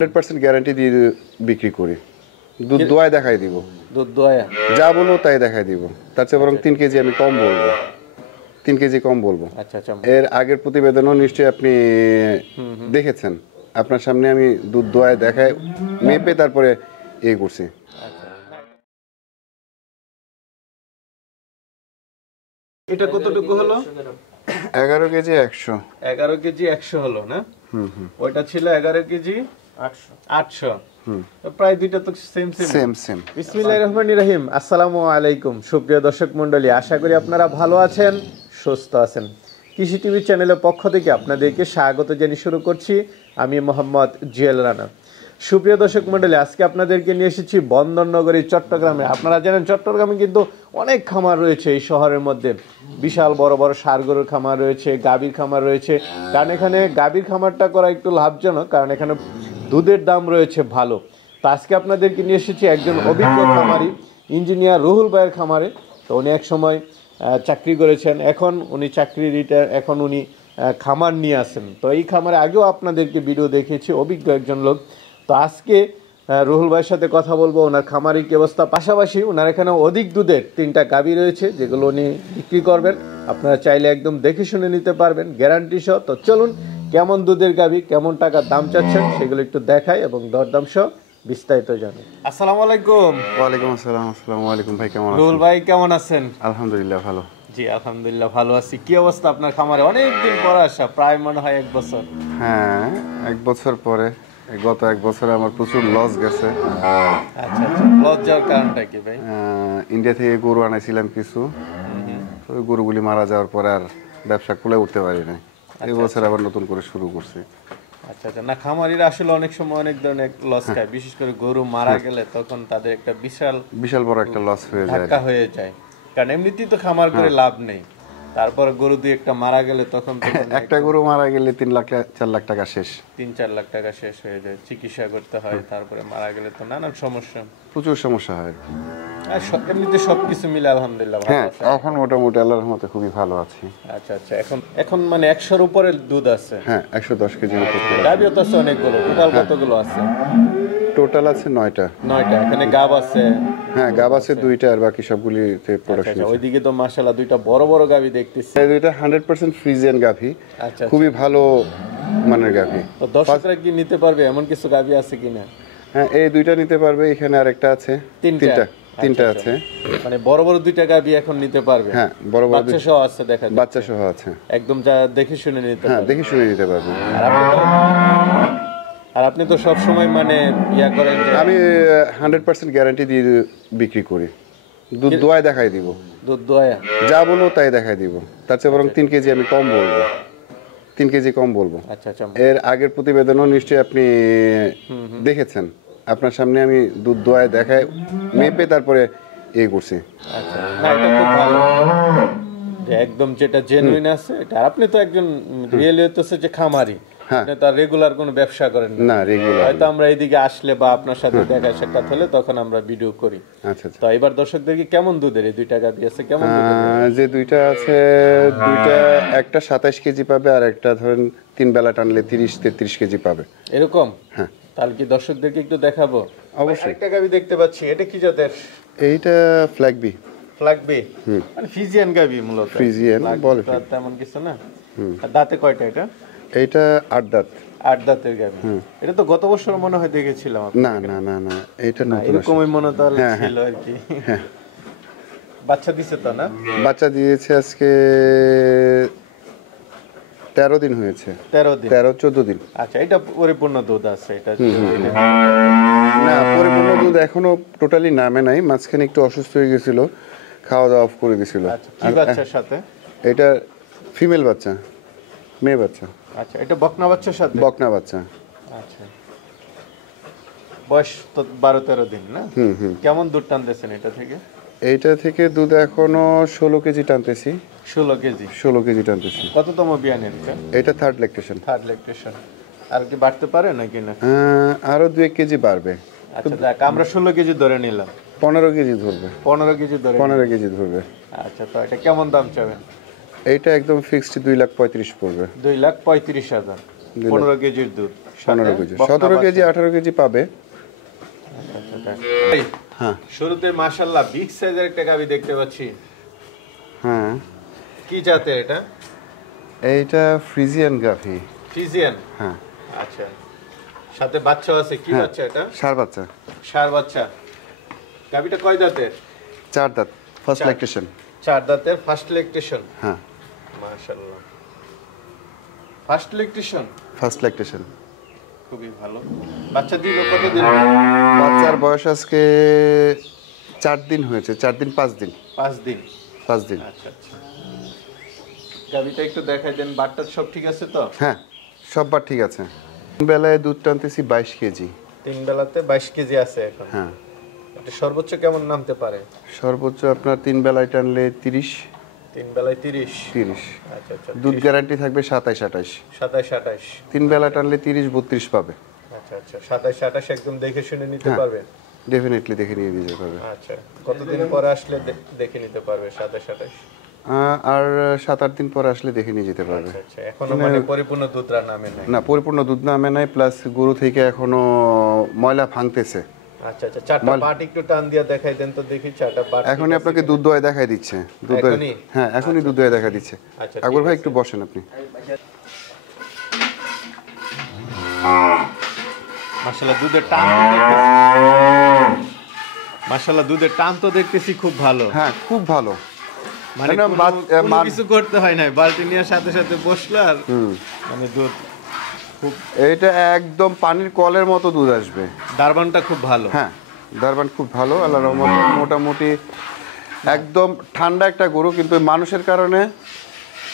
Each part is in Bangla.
100% গ্যারান্টি দিয়ে বিক্রি করি। দুধ দোয়ায় দেখাই দিব। দুধ দোয়া যা বলবো তাই দেখাই দিব। তার চেয়ে বরং 3 কেজি আমি কম বলবো। 3 কেজি কম বলবো। আচ্ছা আচ্ছা। এর আগের প্রতিবেদনও নিশ্চয়ই আপনি দেখেছেন। আপনার সামনে আমি দুধ দোয়ায় দেখাই মেপে তারপরে করছি। এটা কতটুকু হলো? 11 কেজি 100। 11 কেজি 100 হলো না? ওইটা ছিল 11 কেজি 800। প্রায় দুইটা তো সেম। বিসমিল্লাহির রহমানির রহিম। আসসালামু আলাইকুম সুপ্রিয় দর্শক মণ্ডলী, আশা করি আপনারা ভালো আছেন, সুস্থ আছেন। কৃষি টিভি চ্যানেলের পক্ষ থেকে আপনাদেরকে স্বাগত জানিয়ে শুরু করছি আমি মোহাম্মদ জুয়েল রানা। সুপ্রিয় দর্শক মণ্ডলী, আজকে আপনাদেরকে নিয়ে এসেছি বন্দরনগরী চট্টগ্রামে। আপনারা জানেন চট্টগ্রামে কিন্তু অনেক খামার রয়েছে এই শহরের মধ্যে। বিশাল বড় বড় ষাঁড় গরুর খামার রয়েছে, গাভীর খামার রয়েছে। কারণ এখানে গাভীর খামারটা করা একটু লাভজনক, কারণ এখানে দুধের দাম রয়েছে ভালো। তো আজকে আপনাদেরকে নিয়ে এসেছি একজন অভিজ্ঞ খামারি, ইঞ্জিনিয়ার রুহুল ভাইয়ের খামারে। তো উনি এক সময় চাকরি করেছেন, এখন উনি চাকরি রিটায়ার, এখন উনি খামার নিয়ে আসেন। তো এই খামারে আগেও আপনাদেরকে ভিডিও দেখিয়েছি, অভিজ্ঞ একজন লোক। তো আজকে রুহুল ভাইয়ের সাথে কথা বলবো ওনার খামারিক অবস্থা, পাশাপাশি ওনার এখানে অধিক দুধের 3টা গাভী রয়েছে যেগুলো উনি বিক্রি করবেন। আপনারা চাইলে একদম দেখে শুনে নিতে পারবেন গ্যারান্টি সহ। তো চলুন, কেমন দুধের গাভী, কেমন টাকার দাম চাচ্ছেন সেগুলো একটু দেখাই এবং দরদাম সহ বিস্তারিত জানি। আসসালামু আলাইকুম। ওয়ালাইকুম আসসালাম। আসসালামু আলাইকুম ভাই, কেমন আছেন? রুহুল ভাই কেমন আছেন? আলহামদুলিল্লাহ ভালো। জি আলহামদুলিল্লাহ ভালো আছি। কি অবস্থা আপনার খামারে? অনেকদিন পর আসা, প্রায় মনে হয় 1 বছর। হ্যাঁ, 1 বছর পরে। গত 1 বছরে আমার প্রচুর লস গেছে। আচ্ছা আচ্ছা, লস যাওয়ার কারণটা কি ভাই? ইন্ডিয়া থেকে গরু আনাইছিলাম কিছু, ওই গরুগুলি মারা যাওয়ার পরে আর ব্যবসা খুলে উঠতে পারি নাই। এই বছর আবার নতুন করে শুরু করছি। আচ্ছা আচ্ছা। না, খামারিরা আসলে অনেক সময় অনেক ধরনের লস খায়, বিশেষ করে গরু মারা গেলে তখন তাদের একটা বিশাল বড় একটা লস হয়ে যায়, ধাক্কা হয়ে যায়। কারণ এমনিতেই তো খামার করে লাভ নেই, তারপর গরু দুই একটা মারা গেলে তখন একটা গরু মারা গেলে 3 লাখ 4 লাখ টাকা শেষ, 3-4 লাখ টাকা শেষ হয়ে যায়। চিকিৎসা করতে হয়, তারপরে মারা গেলে তো নানান সমস্যা, প্রচুর সমস্যা হয়। আর এমনিতে সবকিছু মিলে আলহামদুলিল্লাহ ভালো আছে। এখন মোটামুটি আল্লাহর রহমতে খুবই ভালো আছি। আচ্ছা আচ্ছা। এখন মানে 100-র উপরে দুধ আছে? হ্যাঁ, 110 কেজি উপরে। গাভীও তো আছে অনেকগুলো। টোটাল কতগুলো আছে? টোটাল আছে 9টা। এখানে গাব আছে? হ্যাঁ, গাব আছে 2টা, আর বাকি সবগুলিতে প্রোডাকশন আছে। ওইদিকে তো মাশাআল্লাহ 2টা বড় বড় গাভী দেখতেছি। এই 2টা 100% ফ্রিজিয়ান গাভী। আচ্ছা, খুবই ভালো মানের গাভী। তো দর্শকরা কি নিতে পারবে? এমন কিছু গাভী আছে কিনা? হ্যাঁ, এই 2টা নিতে পারবে। এখানে আরেকটা আছে। 3টা আছে। মানে বড় বড় 2টা গাভী এখন নিতে পারবে? হ্যাঁ, বড় বড় বাচ্চা সহ আছে, দেখা যায় বাচ্চা সহ আছে। একদম যা দেখে শুনে নিতে পারবে। হ্যাঁ, দেখে শুনে নিতে পারবে। আর আপনি তো সব সময় মানে করেন যে আমি 100% গ্যারান্টি দিয়ে বিক্রি করি। দুধ দোয়ায় দেখাই দিব। দুধ দোয়া যা বলবো তাই দেখাই দিব। তার চেয়ে বরং 3 কেজি আমি কম বলবো। 3 কেজি কম বলবো। আচ্ছা আচ্ছা। এর আগের প্রতিবেদনও নিশ্চয়ই আপনি দেখেছেন। আপনার সামনে আমি দুধ দোয়ায় দেখাই মেপে তারপরে করছি। আচ্ছা, না এটা খুব ভালো যে একদম যেটা জেনুইন আছে এটা। আপনি তো একজন রিয়েলি হচ্ছে যে খামারি, আপনি তো রেগুলার কোনো ব্যবসা করেন না। রেগুলার হয়তো আমরা এইদিকে আসলে বা আপনার সাথে দেখা সাক্ষাৎ হলে তখন আমরা ভিডিও করি। আচ্ছা আচ্ছা। তো এবার দর্শকদেরকে কেমন দুধের এই 2টা গাভী আছে, কেমন যে 2টা আছে, 2টা একটা 27 কেজি পাবে, আর একটা ধরেন 3 বেলা টানলে 30-33 কেজি পাবে এরকম। হ্যাঁ, তাহলে কি দর্শকদেরকে একটু দেখাবো? অবশ্যই। একটা গাভী দেখতে পাচ্ছি, এটা কি জাতের? এইটা ফ্ল্যাগ বি। মানে ফ্রিজিয়ান গাভী মূলত। ফ্রিজিয়ান বলে তেমন কিছু না। দাঁতে কয়টা এটা? এইটা 8 দাঁত। 8 দাঁতের গাভী। এটা তো গত বছর মনে হয় দেখেছিলাম। না না না না, এটা নতুন। এরকমই মনে তাহলে ছিল আর কি। হ্যাঁ, বাচ্চা দিছে তো না? বাচ্চা দিয়েছে আজকে 13 দিন হয়েছে। 13-14 দিন। আচ্ছা, এটা পরিপূর্ণ দুধ আছে এটা? না, পরিপূর্ণ দুধ এখনো টোটালি নামে নাই। মাঝখানে একটু অসুস্থ হয়ে গেছিল, খাওয়া দাওয়া অফ করে দিছিল। আচ্ছা, কি বাচ্চার সাথে? এটা ফিমেল বাচ্চা, মেয়ে বাচ্চা। আচ্ছা, এটা বকনা বাচ্চার সাথে? বকনা বাচ্চা। আচ্ছা, বয়স তো 12-13 দিন না? কেমন দুধ টানতেছেন এটা থেকে? এইটা থেকে দুধ এখনো 16 কেজি টানতেছি। 16 কেজি টানতেছি। কততম বিয়ানের এটা থার্ড ল্যাকটেশন। আর কি বাড়তে পারে নাকি না? আরো 2 কেজি বাড়বে। আচ্ছা দেখ, আমরা 16 কেজি ধরে নিলাম। 15 কেজি ধরবে। 15 কেজি ধরে। আচ্ছা, তো এটা কেমন দাম চাবেন? এইটা একদম ফিক্সড 2,35,000 পড়বে। 2,35,000। 15 কেজির দুধ 15 কেজি, বকনা 17 কেজি, বাচ্চা। 18 কেজি পাবে। এই, হ্যাঁ শুরুতে মাশাআল্লাহ বিগ সাইজের একটা গাভী দেখতে পাচ্ছি। হ্যাঁ, কি জাতের এটা? এইটা ফ্রিজিয়ান গাভি। ফ্রিজিয়ান। হ্যাঁ আচ্ছা, সাথে বাচ্চা আছে। কি হ্যাঁ, বাচ্চা এটা? ষাঁড় বাচ্চা, ষাঁড় বাচ্চা। গাভীটা কয় দাঁতের? 4 দাঁত, ফার্স্ট চার। ল্যাকটেশন। 4 দাঁতের, ফার্স্ট ল্যাকটেশন। হ্যাঁ মাশাআল্লাহ, ফার্স্ট ল্যাকটেশন, ফার্স্ট ল্যাকটেশন। খুবই ভালো। বাচ্চা দিল কতদিন? বাচ্চার বয়স আজকে 4 দিন হয়েছে, 4 দিন 5 দিন, 5 দিন। 5 দিন। আচ্ছা আচ্ছা, গাভীটা একটু দেখাই দেন, বাটটা সব ঠিক আছে তো? হ্যাঁ সববার ঠিক আছে। বেলায় দুধ টানতেছি 22 কেজি। 3 বেলাতে 22 কেজি আছে এখন। হ্যাঁ, এটা সর্বোচ্চ কেমন নামতে পারে? সর্বোচ্চ আপনার 3 বেলায় টানলে 30। 3 বেলায় 30। 30 আচ্ছা আচ্ছা, দুধ গ্যারান্টি থাকবে 27 28। 27 28। 3 বেলা টানলে 30 32 পাবে। আচ্ছা আচ্ছা, 27 28 একদম দেখে শুনে নিতে হ্যাঁ। পারবে? ডেফিনেটলি দেখে নিয়ে দিতে পারবে। আচ্ছা, কতদিন পরে আসলে দেখে নিতে পারবে 27 28? আর 7-8 দিন পর আসলে দেখে নিয়ে যেতে পারবে। আচ্ছা আচ্ছা, এখনো মানে পরিপূর্ণ দুধরা নামে নাই? না, পরিপূর্ণ দুধ নামে নাই, প্লাস গরু থেকে এখনো ময়লা ভাঙতেছে। আচ্ছা আচ্ছা, 4টা বাট একটু টান দিয়া দেখাই দেন তো দেখি, 4টা বাট। এখনই আপনাকে দুধ দোয়ায় দেখাই দিচ্ছে, দুধ দোয়ায়। এখনই? হ্যাঁ এখনই দুধ দোয়ায় দেখা দিচ্ছে। আচ্ছা, আকবর ঠিক ভাই আছে। একটু বসেন আপনি। মাশাআল্লাহ দুধের টান তো মাশাআল্লাহ দুধের টান তো দেখতেছি খুব ভালো। হ্যাঁ খুব ভালো। মানে না, কোনো কিছু করতে হয় না, বালতি নিয়ে সাথে সাথে বসলো আর মানে দুধ খুব। এইটা একদম পানির কলের মতো দুধ আসবে। দারবানটা খুব ভালো। হ্যাঁ দারবান খুব ভালো, আল্লাহর রহমতে মোটামুটি একদম ঠান্ডা একটা গরু, কিন্তু ওই মানুষের কারণে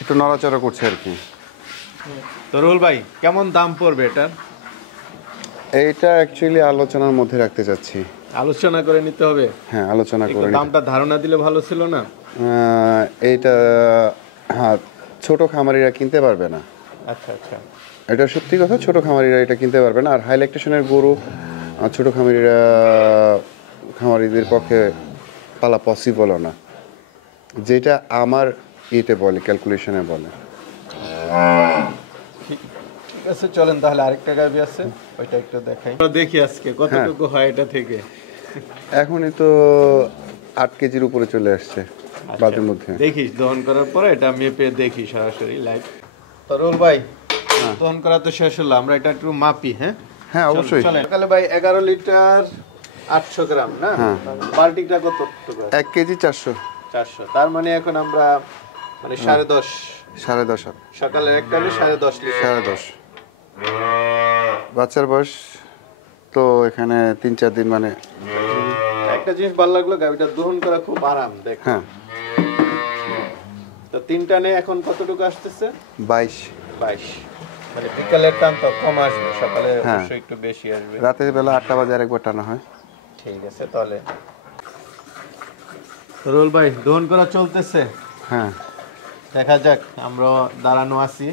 একটু নড়াচড়া করছে আর কি। তো রুল ভাই, কেমন দাম পড়বে এটার? এইটা অ্যাকচুয়ালি আলোচনার মধ্যে রাখতে চাচ্ছি। আলোচনা করে নিতে হবে। হ্যাঁ আলোচনা একটু করে দামটা ধারণা দিলে ভালো ছিল না? এইটা হ্যাঁ, ছোট খামারিরা কিনতে পারবে না। আচ্ছা আচ্ছা, এটা সত্যি কথা, ছোট খামারিরা এটা কিনতে পারবে না। আর হাই ল্যাকটেশনের গরু ছোট খামারিদের পক্ষে পালা পসিবলও না, যেটা আমার ইতে বলে, ক্যালকুলেশনে বলে। ঠিক আছে, চলেন তাহলে আরেকটা গাভী আছে, ওইটা একটু দেখাই, দেখি আজকে কতটুকু হয় এটা থেকে। এখনই তো 8 কেজির উপরে চলে আসছে বাদের মধ্যে। দেখিস দহন করার পরে এটা মেপে দেখি সরাসরি লাইভ। তো রুল ভাই, দহন করা তো শেষ হলো, আমরা এটা একটু মাপি। হ্যাঁ হ্যাঁ অবশ্যই। চলেন। সকালে ভাই 11 লিটার 800 গ্রাম না? বাল্টিটা কতটুকু? 1 কেজি 400। 400, তার মানে এখন আমরা মানে 10.5। 10.5। সকালে একটা হলে 10.5 লিটার। 10.5। বাচ্চার বয়স তো এখানে 3-4 দিন, মানে একটা জিনিস ভালো লাগলো, গাভীটা দহন করা খুব আরাম দেখ। হ্যাঁ। তো 3 টানে এখন কতটুকু আসতেছে? 22। 22। মানে বিকালের টান তো কম আসবে, সকালে হ্যাঁ। অবশ্যই একটু বেশি আসবে। রাতের বেলা 8টা বাজে আরেকবার টানা হয়। ঠিক আছে তাহলে। রোল ভাই, দহন করা চলতেছে। হ্যাঁ দেখা যাক, আমরা দাঁড়ানো আছি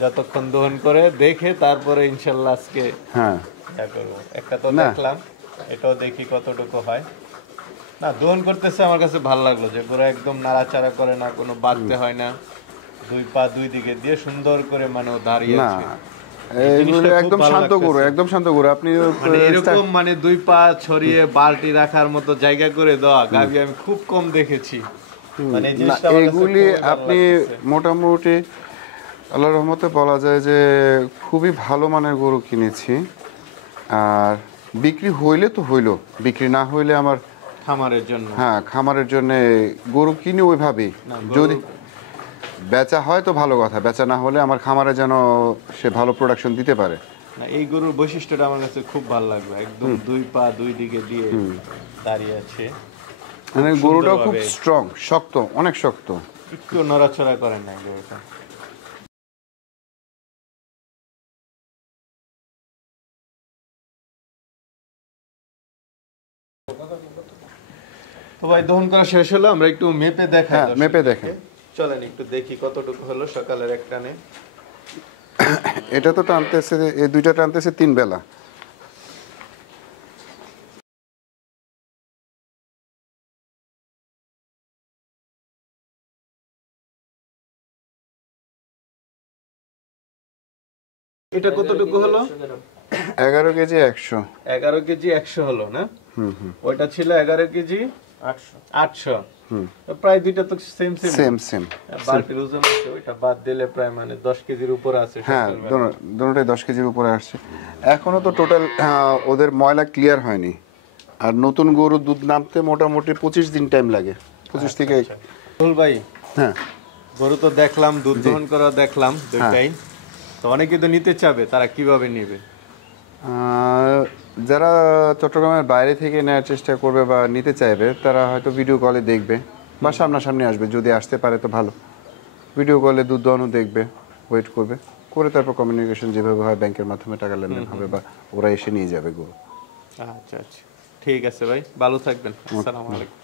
যতক্ষণ দহন করে দেখে তারপরে ইনশাল্লাহ আজকে হ্যাঁ। ইয়া করবো। একটা তো না। দেখলাম, এটাও দেখি কতটুকু হয়। না, দহন করতেছে আমার কাছে ভালো লাগলো, যে পুরো একদম নাড়াচাড়া করে না, কোনো বাঁধতে হয় না, 2 পা 2 দিকে দিয়ে সুন্দর করে মানে ও দাঁড়িয়ে না, আছে। এইগুলো খুব একদম ভালো শান্ত গরু, লাগতেছে। একদম শান্ত গরু। আপনি মানে এরকম মানে 2 পা ছড়িয়ে বালতি রাখার মতো জায়গা করে দেওয়া গাভী আমি খুব কম দেখেছি। মানে এই না, জিনিসটা আমার কাছে এগুলি খুবই ভালো আপনি লাগতেছে। মোটামুটি আল্লাহর রহমতে বলা যায় যে খুবই ভালো মানের গরু কিনেছি। আর বিক্রি হইলে তো হইলো, বিক্রি না হইলে আমার খামারের জন্য। হ্যাঁ খামারের জন্য গরু কিনি ওইভাবেই। না, গরু- যদি বেচা হয় তো ভালো কথা, বেচা না হলে আমার খামারে যেন সে ভালো প্রোডাকশন দিতে পারে। না, এই গরুর বৈশিষ্ট্যটা আমার কাছে খুব ভালো লাগলো, একদম 2 পা 2 দিকে দিয়ে দাঁড়িয়ে আছে। মানে গরুটাও খুব সুন্দরভাবে। স্ট্রং, শক্ত, অনেক শক্ত। একটু নড়াচড়া করেন না গরুটা। তো ভাই, দহন করা শেষ হলো, আমরা একটু মেপে দেখাই। হ্যাঁ, মেপে দর্শকদেরকে। দেখেন। চলেন একটু দেখি কতটুকু হলো সকালের এক টানে। এটা তো টানতেছে, এই দুইটা টানতেছে 3 বেলা। এটা কতটুকু হলো? 11 কেজি 100। 11 কেজি 100 হলো না? ওইটা ছিল 11 কেজি 800। প্রায় দুইটা তো সেম সেম। বালতির ওজন আছে, ওইটা বাদ দিলে প্রায় মানে 10 কেজির উপরে আছে। হ্যাঁ, দুটোটাই 10 কেজির উপরে আসছে। এখনো তো টোটাল ওদের ময়লা ক্লিয়ার হয়নি। আর নতুন গরু দুধ নামতে মোটামুটি 25 দিন টাইম লাগে। 25 থেকে। ফুল ভাই, হ্যাঁ, গরু তো দেখলাম, দুধ দহন করা দেখলাম দুইটাই। তো অনেকে তো নিতে চাবে, তারা কিভাবে নেবে? যারা চট্টগ্রামের বাইরে থেকে নেওয়ার চেষ্টা করবে বা নিতে চাইবে, তারা হয়তো ভিডিও কলে দেখবে বা সামনাসামনি আসবে। যদি আসতে পারে তো ভালো। ভিডিও কলে দুধ দহনও দেখবে, ওয়েট করবে, করে তারপর কমিউনিকেশন যেভাবে হয় ব্যাংকের মাধ্যমে টাকা লেনদেন হবে বা ওরা এসে নিয়ে যাবে গরু। আচ্ছা, ঠিক আছে ভাই, ভালো থাকবেন। আসসালামু আলাইকুম।